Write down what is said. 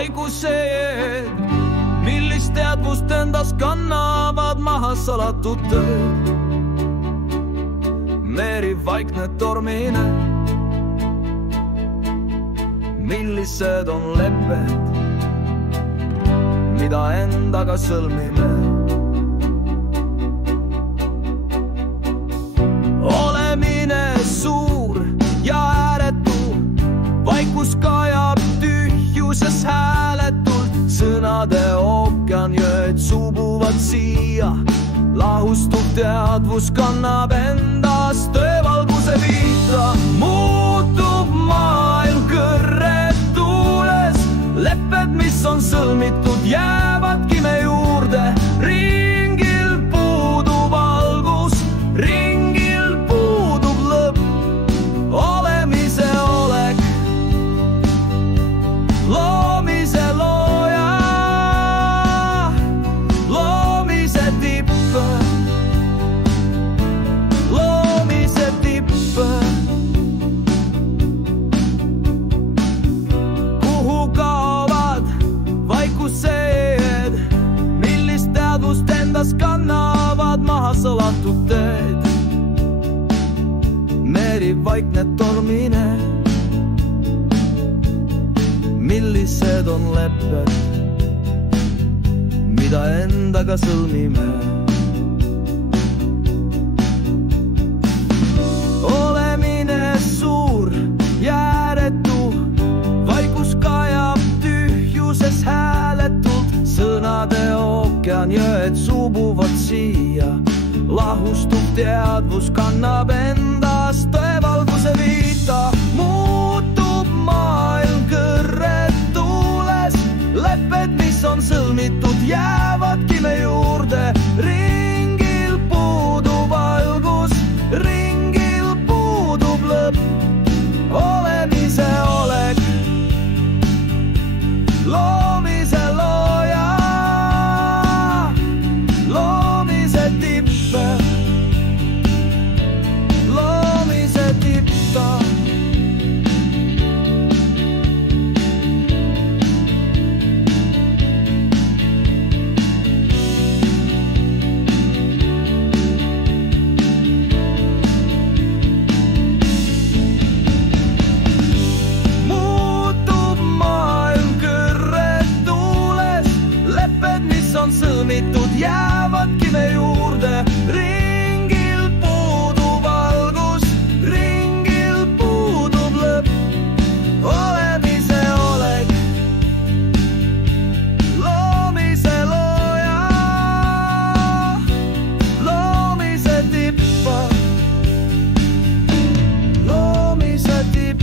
vaiguseed, millist teadvust endas kannavad maha salatud tööd. Meri vaikne tormine, millised on lepped, mida endaga sõlmime. Olemine suur ja ääretu, vaikus kajab tühjuses hääletult. Sõnade ookean jõed subuvad siia, lahustuv teadvus kannab endast öövalguse viita. Muutub maailm kõrretuules, lepped, mis on sõlmitud, jäävadki me juurde. Ringil puudub algus, ringil puudub lõpp. Olemise olek, loomise looja, loomise tipp, loomise tipp. Kuhu kaovad vaikuseed, millist teadvust endas kannavad maha salatud teed. Meri vaikne tormine, millised on lepped, mida endaga sõlmime. Olemine suur ja ääretu, vaikus kajab tühjuses hääletult. Sõnade ookean jõed subuvad siia, lahustuv teadvus kannab endast öövalguse viita. Muutub maailm kõrretuules, lepped, mis on sõlmitud, jäävadki me juurde. Ringil puudub algus, ringil puudub lõpp. Olemise olek, loomise looja, loomise tipp, loomise tipp. Muutub maailm kõrretuules, lepped, mis on sõlmitud, jäävadki me juurde. Ringil puudub algus, ringil puudub lõpp. Olemise olek, loomise looja, loomise tipp, loomise tipp.